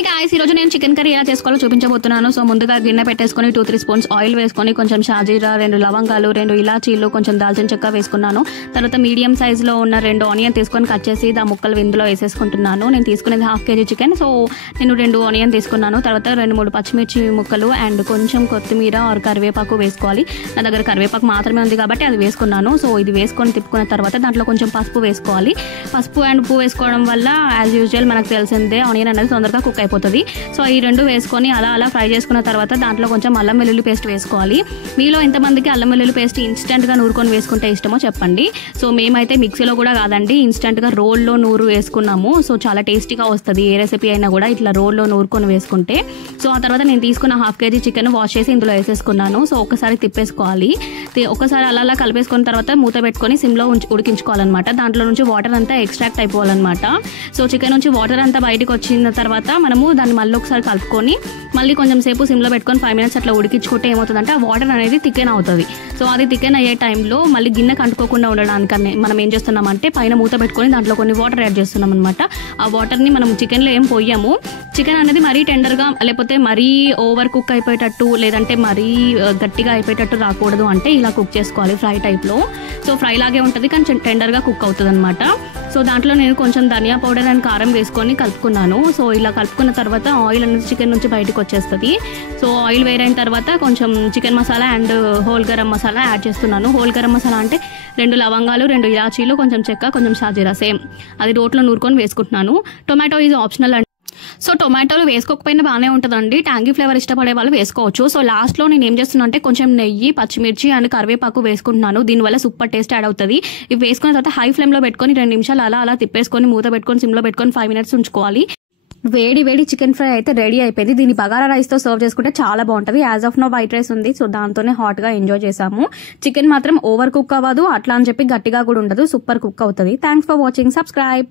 Hey guys, ఈ రోజు నేను చికెన్ కర్రీ ఎలా చేసుకోవాలో చూపించబోతున్నాను. సో ముందుగా గిన్నె పెట్టేసుకొని 2-3 స్పూన్స్ ఆయిల్ వేసుకొని కొంచెం షాజీరా, 2 లవంగాలు, 2 ఇలాచీలు, కొంచెం దాల్చిన చెక్క వేసుకున్నాను. తర్వాత మీడియం సైజ్ లో ఉన్న 2 ఆనియన్ తీసుకొని కట్ చేసి ఆ ముక్కలు ఇందులో వేసేసుకుంటున్నాను. నేను తీసుకునేది 1/2 kg చికెన్, సో నేను 2 ఆనియన్ తీసుకున్నాను. తర్వాత 2-3 పచ్చిమిర్చి ముక్కలు అండ్ కొంచెం కొత్తిమీర ఆర్ కరివేపాకు వేసుకోవాలి. నా దగ్గర కరివేపాకు మాత్రమే ఉంది కాబట్టి అది వేసుకున్నాను. సో ఇది వేసుకొని తిప్పుకున్న తర్వాత దాంట్లో కొంచెం పసుపు వేసుకోవాలి. పసుపు అండ్ ఉప్పు వేసుకోవడం వల్ల యాజ్ యూజువల్ మనకు తెలిసిందే ఆనియన్ అనేది తొందరగా కుక్ అయిపోతుంది. సో ఈ 2 వేసుకొని అలా ఫ్రై చేసుకున్న తర్వాత దాంట్లో కొంచెం అల్లం వెల్లుల్లి పేస్ట్ వేసుకోవాలి. మీలో ఎంతమందికి అల్లం వెల్లుల్లి పేస్ట్ ఇన్స్టెంట్ గా నూరుకొని వేసుకుంటే ఇష్టమో చెప్పండి. సో మేమైతే మిక్సీలో కూడా కాదండి, ఇన్స్టెంట్ గా రోల్లో నూరు వేసుకున్నాము. సో చాలా టేస్టీగా వస్తుంది ఏ రెసిపీ అయినా కూడా ఇట్లా రోల్లో నూరుకొని వేసుకుంటే. సో ఆ తర్వాత నేను తీసుకున్న 1/2 kg చికెన్ వాష్ చేసి ఇందులో వేసేసుకున్నాను. సో ఒకసారి తిప్పేసుకోవాలి. ఒకసారి అలా కలిపేసుకున్న తర్వాత మూత పెట్టుకొని సిమ్లో ఉడికించుకోవాలన్నమాట. దాంట్లో నుంచి వాటర్ అంతా ఎక్స్ట్రాక్ట్ అయిపోవాలన్నమాట. సో చికెన్ నుంచి వాటర్ అంతా బయటకు వచ్చిన తర్వాత మనము దాన్ని మళ్ళీ ఒకసారి కలుపుకొని మళ్ళీ కొంచెం సేపు సిమ్లో పెట్టుకొని 5 minutes అట్లా ఉడికించుకుంటే ఏమవుతుందంటే ఆ వాటర్ అనేది థికెన్ అవుతుంది. సో అది థికెన్ అయ్యే టైంలో మళ్ళీ గిన్నె కంటుకోకుండా ఉండడానికనే మనం ఏం చేస్తున్నామంటే పైన మూత పెట్టుకొని దాంట్లో కొన్ని వాటర్ యాడ్ చేస్తున్నాం అనమాట. ఆ వాటర్ని మనం చికెన్లో ఏం పోయాము. చికెన్ అనేది మరీ టెండర్గా లేకపోతే మరీ ఓవర్ కుక్ అయిపోయేటట్టు లేదంటే మరీ గట్టిగా అయిపోయేటట్టు రాకూడదు. అంటే ఇలా కుక్ చేసుకోవాలి ఫ్రై టైప్లో. సో ఫ్రై లాగే ఉంటుంది కానీ టెండర్గా కుక్ అవుతుంది అనమాట. సో దాంట్లో నేను కొంచెం ధనియా పౌడర్ అండ్ కారం వేసుకొని కలుపుకున్నాను. సో ఇలా కలుపుకున్న తర్వాత ఆయిల్ అనేది చికెన్ నుంచి బయటకు వచ్చేస్తుంది. సో ఆయిల్ వేరైన తర్వాత కొంచెం chicken masala and whole garam masala add చేస్తున్నాను. హోల్ గరం మసాలా అంటే 2 లవంగాలు, 2 ఇలాచీలు, కొంచెం చెక్క, కొంచెం షాజీరా సేమ్ అది రోట్లో నూరుకొని వేసుకుంటున్నాను. టొమాటో ఈజ్ ఆప్షనల్ అండి. సో టొమాటోలు వేసుకోకపోయినా బాగానే ఉంటుందండి. ట్యాంగీ ఫ్లేవర్ ఇష్టపడే వాళ్ళు వేసుకోవచ్చు. సో లాస్ట్లో నేను ఏం చేస్తున్నా అంటే కొంచెం నెయ్యి, పచ్చిమిర్చి అండ్ కరివేపాకు వేసుకుంటున్నాను. దీనివల్ల సూపర్ టేస్ట్ యాడ్ అవుతుంది. ఇవి వేసుకున్న తర్వాత హై ఫ్లేమ్లో పెట్టుకొని 2 నిమిషాలు అలా తిప్పేసుకొని మూత పెట్టుకొని సిమ్లో పెట్టుకొని 5 minutes ఉంచుకోవాలి. వేడి చికెన్ ఫ్రై అయితే రెడీ అయిపోయింది. దీన్ని బగారా రైస్తో సర్వ్ చేసుకుంటే చాలా బాగుంటుంది. As of no white rice ఉంది, సో దాంతోనే హాట్గా ఎంజాయ్ చేసాము. చికెన్ మాత్రం ఓవర్ కుక్ అవ్వదు, అట్లా అని చెప్పి గట్టిగా కూడా ఉండదు, సూపర్ కుక్ అవుతుంది. Thanks for watching. సబ్స్క్రైబ్.